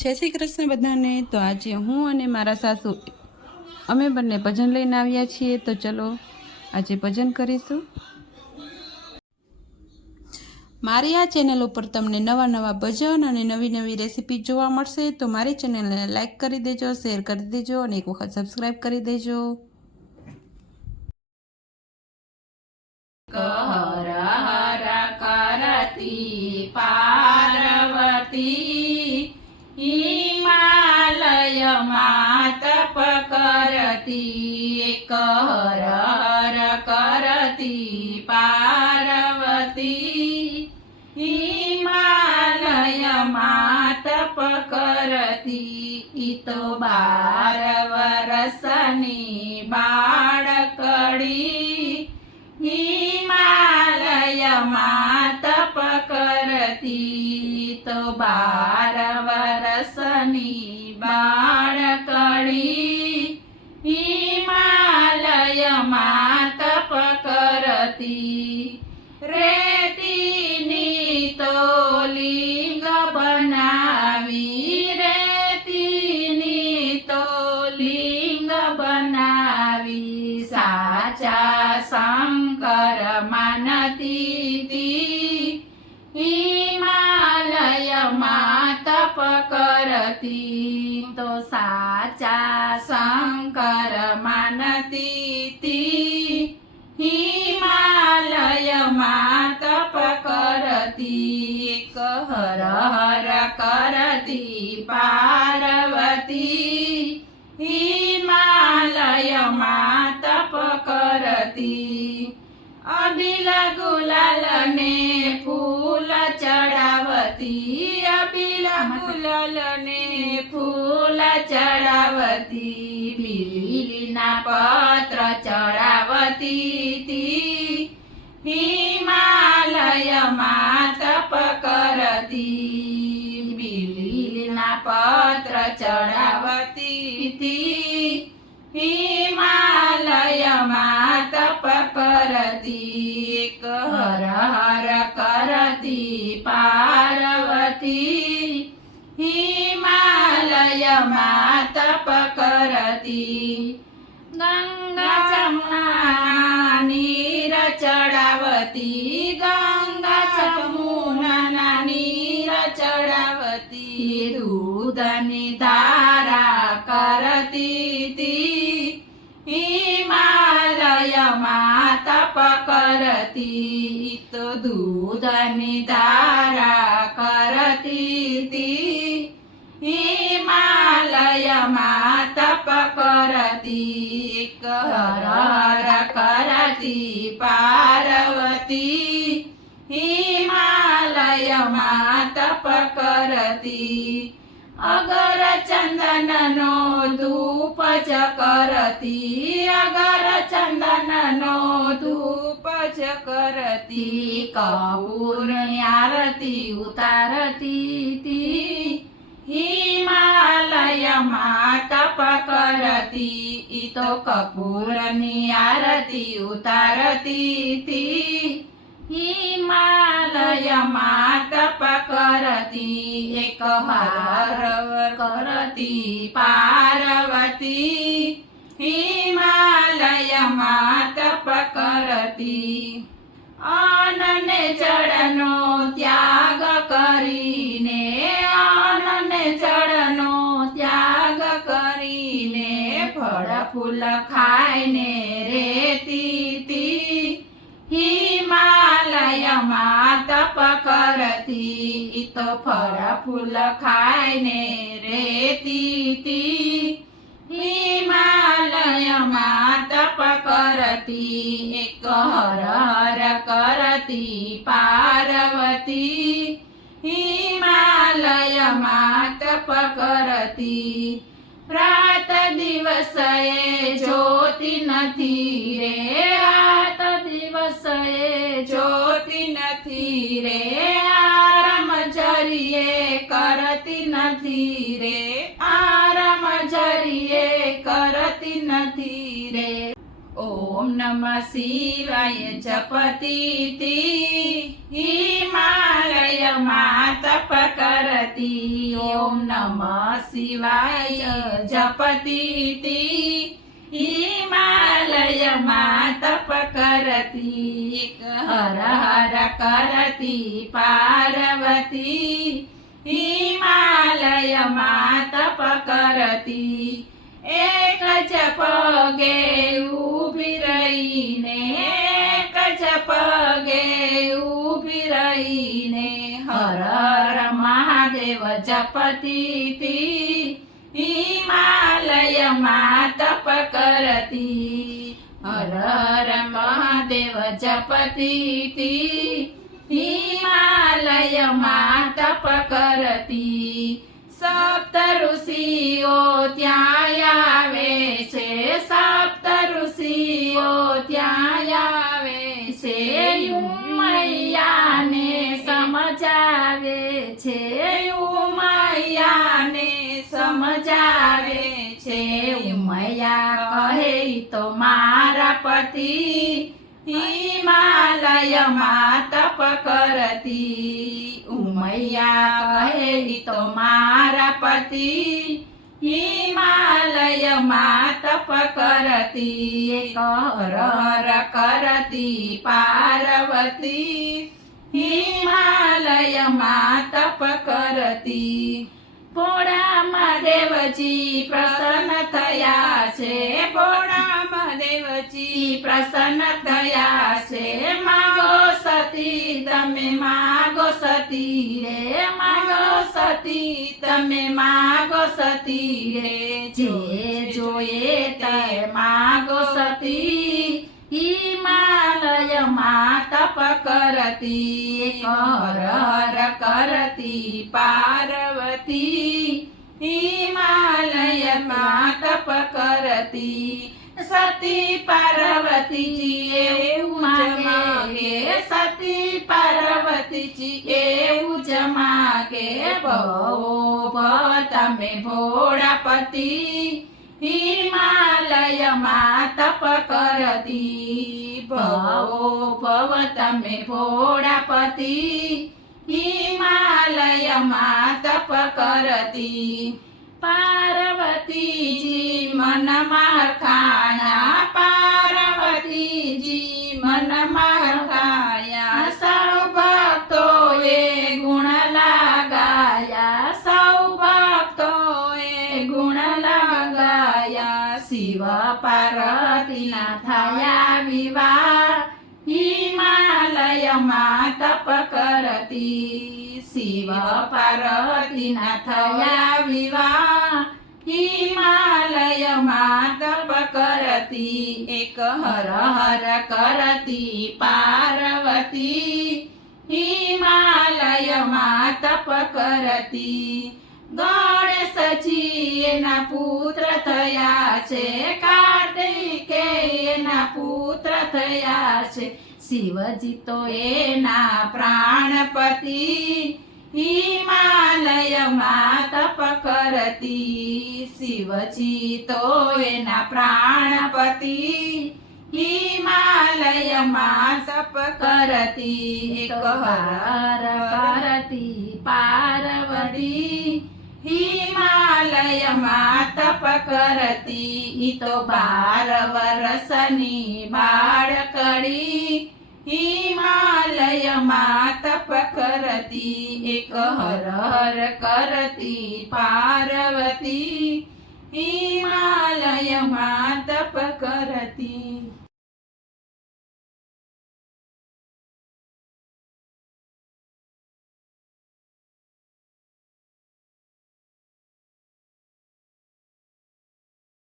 જય શ્રી કૃષ્ણ બધાને. તો આજે હું અને મારા સાસુ અમે બંને ભજન લઈને આવ્યા છીએ. તો ચલો આજે ભજન કરીશું. મારી આ ચેનલ ઉપર તમને નવા નવા ભજન અને નવી નવી રેસીપી જોવા મળશે. તો મારી ચેનલને લાઈક કરી દેજો, શેર કરી દેજો અને એક વખત સબસ્ક્રાઈબ કરી દેજો. કરતી કહર હર કરતી, પાર્વતી. હિમાલય માતપ કરતી ઈ તો બાર વરસની બાળકડી. હિમાલયમાં તપ કરતી તો બાર વરસની બાળકડી. હિમાલયમાં તપ કરતી તો સાચા શંકર માનતી તી હિમાલયમાં તપ કરતી હર હર કરતી પાર્વતી હિમાલયમાં તપ કરતી અબિલ ગુલાલ ને ફૂલ ચડાવતી અબિલ ગુલાલ ને ફૂલ ચડાવતી બીલીના પત્ર ચડાવતી તી હિમાલયમાં તપ કરતી બીલીના પત્ર ચડાવતી તી હિમાલયમાં તપ કરતી હર હર કરતી પાર્વતી હિમાલયમાં તપ કરતી ગંગા જમના નીર ચડાવતી ગંગા જમુના નીર ચડાવતી દૂધની ધારા કરતી તી હિમાલયમાં તપ કરતી તો દૂધની ધારા કરતી હર હર કરતી પાર્વતી. હિમાલયમાં તપ કરતી અગર ચંદનનો ધૂપ જ કરતી, અગર ચંદનનો ધૂપ જ કરતી. કપૂર આરતી ઉતારતી તી. કરતી ઈ તો કપૂરની આરતી ઉતારતી તી હિમાલયમાં તપ એક હાર કરતી પાર્વતી. હિમાલયમાં તપ કરતી આનને જળનો ત્યાગ કરીને આનને જળનો ફૂલ ખાઈને રેતી હિમાલયમાં તપ કરતી. તો ફળ ફૂલ ખાઈને રેતી હિમાલયમાં તપ કરતી. એક હર હર કરતી પાર્વતી. હિમાલયમાં તપ કરતી. રાત દિવસે જ્યોતિ નથી રે રાત દિવસે જ્યોતિ નથી રે, આરામ જરીએ કરતી નથી રે, આરામ જરીએ કરતી નથી રે. ઓમ નમ શિવાય જપતી હિમાલયમાં તપ કરતી ઓમ નમઃ શિવાય જપતી હિમાલયમાં તપ કરતી હર હર કરતી પાર્વતી હિમાલયમાં તપ કરતી એક જ પગે ઊભી રહીને એક જ પગે ઊભી રહીને હર મહાદેવ જપતી હિમાલયમાં તપ કરતી હર હર મહાદેવ જપતી હિમાલયમાં તપ કરતી સપ્ત ઋષિઓ ત્યાં આવે છે મારા પતિ હિમાલયમાં તપ કરતી. ઉમૈયા કહે તો મારા પતિ હિમાલયમાં તપ કરતી. કર કરતી પાર્વતી હિમાલયમાં તપ કરતી. ભોળામાં દેવજી પ્રસન્ન થયા છે. ભોળામાં દેવજી પ્રસન્ન થયા છે. માગો સતી તમે માગો સતી રે. માગો સતી તમે માગો સતી રે. જે જોઈએ તે માગો સતી હિમાલયમાં તપ કરતી કર હર કરતી પાર્વતી. હિમાલયમાં તપ કરતી, સતી પાર્વતીજી એવું માગે સતી પાર્વતીજી એવું જ માગે ભવો તમે ભોળાપતિ. હિમાલયમાં તપ કરતી. ભવો ભવ તમે ભોળાપતિ. હિમાલયમાં તપ કરતી. પાર્વતીજી મનમાં ખાણા વિવાહ હિમાલયમાં તપ કરતી શિવ પાર્વતીના થયા વિવાહ હિમાલયમાં તપ કરતી એક હર હર કરતી પાર્વતી હિમાલયમાં તપ કરતી ગણેશજી એના પુત્ર થયા છે કાર્તિકે એના પુત્ર થયા છે. શિવજી તો એના પ્રાણપતિ હિમાલયમાં તપ કરતી. શિવજી તો એના પ્રાણપતિ હિમાલયમાં તપ કરતી. એક હર પાર્વતી. હિમાલયમાં તપ કરતી ઈ તો બાર વરસની બાળકડી હિમાલયમાં તપ કરતી એક હર હર કરતી પાર્વતી હિમાલયમાં તપ કરતી